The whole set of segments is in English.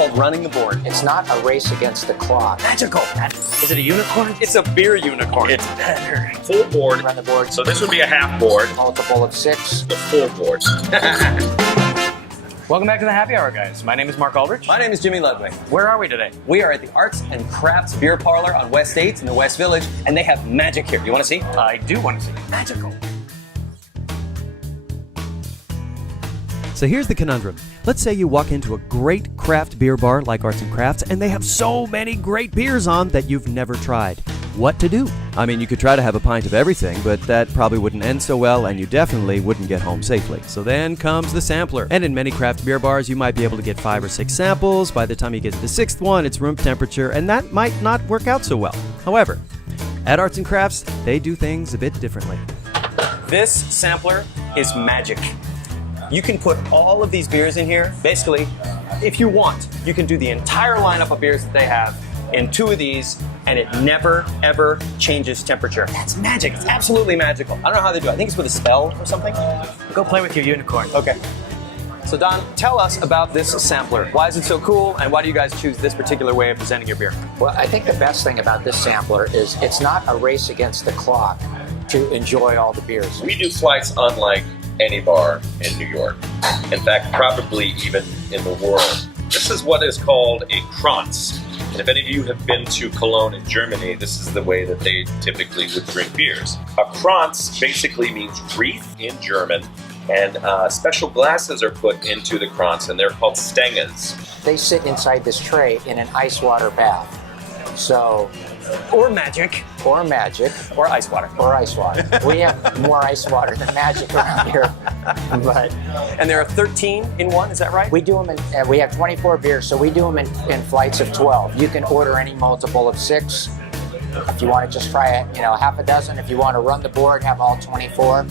called running the board. It's not a race against the clock. Magical. Is it a unicorn? It's a beer unicorn. It's better. Full board. Run the board. So this would be a half board. Multiple of 6. The full board. Welcome back to the Happy Hour, guys. My name is Mark Aldrich. My name is Jimmy Ludwig. Where are we today? We are at the Arts and Crafts Beer Parlor on West 8th in the West Village, and they have magic here. You want to see? I do want to see. Magical. So here's the conundrum. Let's say you walk into a great craft beer bar like Arts and Crafts, and they have so many great beers on that you've never tried. What to do? I mean, you could try to have a pint of everything, but that probably wouldn't end so well, and you definitely wouldn't get home safely. So then comes the sampler. And in many craft beer bars, you might be able to get 5 or 6 samples. By the time you get to the 6th one, it's room temperature, and that might not work out so well. However, at Arts and Crafts, they do things a bit differently. This sampler is magic. You can put all of these beers in here. Basically, if you want, you can do the entire lineup of beers that they have in 2 of these, and it never, ever changes temperature. That's magic. It's absolutely magical. I don't know how they do it. I think it's with a spell or something. Go play with your unicorn. Okay. So Don, tell us about this sampler. Why is it so cool, and why do you guys choose this particular way of presenting your beer? Well, I think the best thing about this sampler is it's not a race against the clock to enjoy all the beers. We do flights unlike any bar in New York. In fact, probably even in the world. This is what is called a Kranz. And if any of you have been to Cologne in Germany, this is the way that they typically would drink beers. A Kranz basically means wreath in German, and special glasses are put into the Kranz, and they're called Stenges. They sit inside this tray in an ice water bath. So, Or magic. or magic, Or ice water. or ice water. We have more ice water than magic around here. But And there are 13 in one, is that right? we do them in, we have 24 beers, so we do them in flights of 12. You can order any multiple of 6. If you want to just try it, half a dozen. If you want to run the board, have all 24.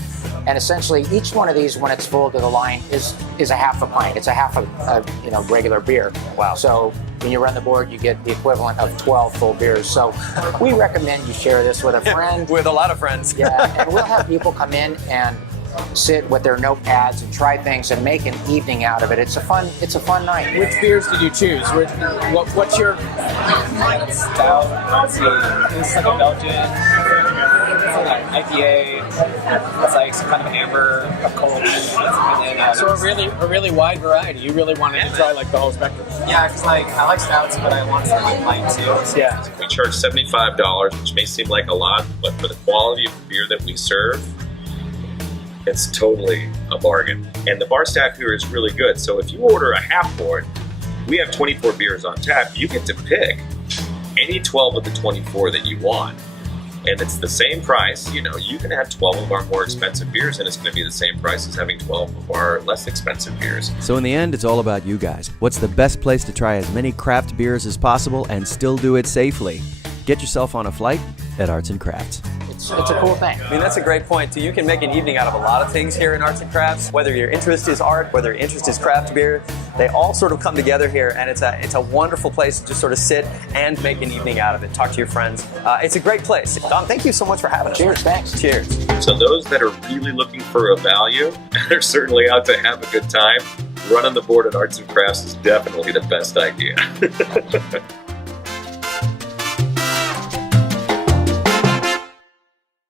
And essentially, each one of these, when it's full to the line, is a half a pint. It's a half a regular beer. Wow. So when you run the board, you get the equivalent of 12 full beers. So we recommend you share this with a friend. With a lot of friends. Yeah, and we'll have people come in and sit with their notepads and try things and make an evening out of it. It's a fun night. Which beers did you choose? What's your style? Let's see. This is like a Belgian. It's like IPA. It's like some kind of amber, a Kolsch. So a really wide variety. You really wanted to try like the whole spectrum. Yeah, because I like stouts, but I want something light too. Yeah. We charge $75, which may seem like a lot, but for the quality of the beer that we serve, it's totally a bargain. And the bar staff here is really good. So if you order a half board, we have 24 beers on tap. You get to pick any 12 of the 24 that you want. And it's the same price. You can have 12 of our more expensive beers, and it's going to be the same price as having 12 of our less expensive beers. So in the end, it's all about you guys. What's the best place to try as many craft beers as possible and still do it safely? Get yourself on a flight at Arts and Crafts. It's a cool thing. I mean, that's a great point, too. You can make an evening out of a lot of things here in Arts and Crafts. Whether your interest is art, whether your interest is craft beer, they all sort of come together here, and it's a wonderful place to just sort of sit and make an evening out of it. Talk to your friends. It's a great place. Don, thank you so much for having us. Cheers, thanks. Cheers. So those that are really looking for a value and are certainly out to have a good time, running the board at Arts and Crafts is definitely the best idea.